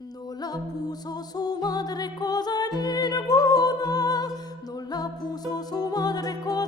No la puso su madre cosa ninguna, no la puso su madre cosa